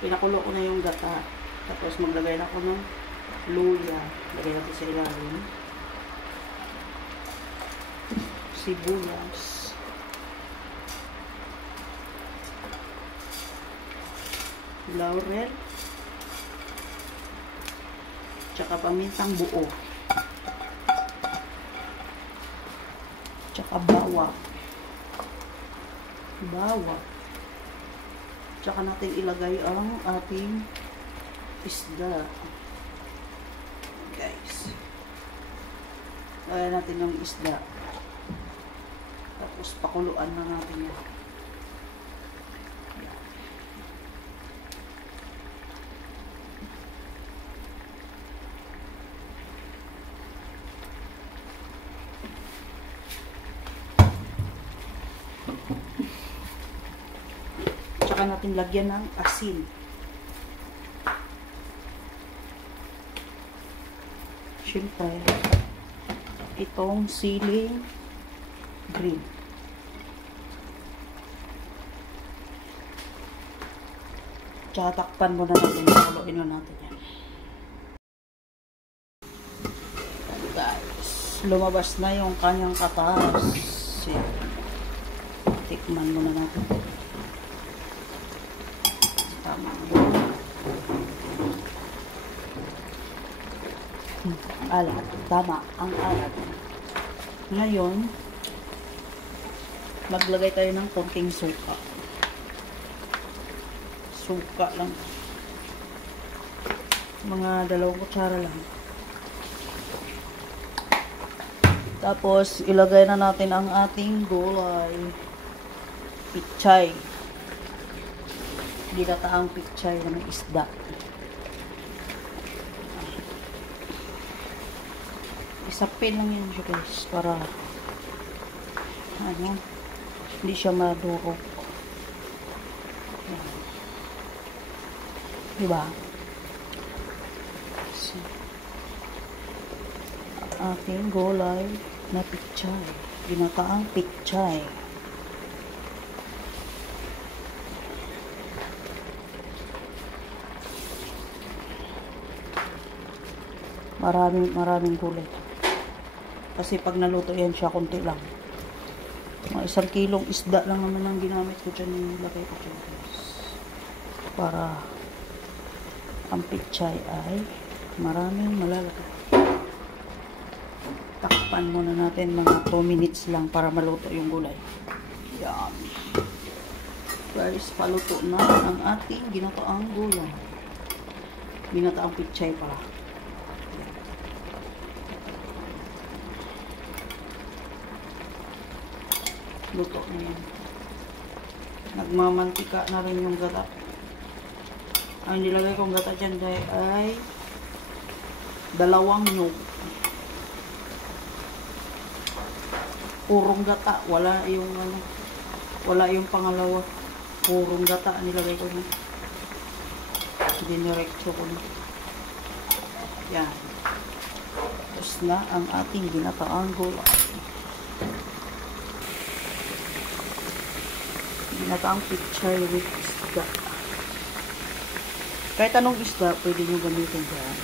Pinakulo ko na yung gata. Tapos maglagay na ako ng luya. Lagay natin sa ilalim. Sibuyas. Laurel. Tsaka pamintang buo. Tsaka bawang. Tsaka natin ilagay ang ating isda. Guys. Lagyan natin ng isda. Tapos pakuluan na natin yan. Tsaka natin lagyan ng asin. Siyempre, itong siling green. Tsaka takpan muna natin. Haluin na natin yan. Guys, lumabas na yung kanyang katas. Tikman muna natin. Tama. Alat. Tama. Ang alat. Ngayon, maglagay tayo ng konting suka. Suka lang. Mga 2 kutsara lang. Tapos, ilagay na natin ang ating gulay. Pichay. Ginataang pichay na may isda. Isapin lang yan siya guys. Para, hindi siya madurog. Yan. Diba? So, ating gulay na pichay. Ginataang pichay. Maraming gulay. Kasi pag naluto yan siya, konti lang. Mga 1 kilong isda lang naman ang ginamit ko dyan. Nilagay ko dyan guys. Para ang pichay ay maraming malalaki. Takpan muna natin mga 2 minutes lang para maluto yung gulay. Yan. Guys, paluto na ang ating ginataang gulay. Ginataang pichay para. Luto na yan. Nagmamantika na rin yung gata. Ang nilagay kong gata dyan ay 2 nyug. Purong gata. Wala yung pangalawa. Purong gata nilagay ko na. Dinirekto ko na. Yan. Tapos na ang ating ginataang gulay. Ginataang pichay with isda. Kahit anong isda, pwede nyo gamitin dyan.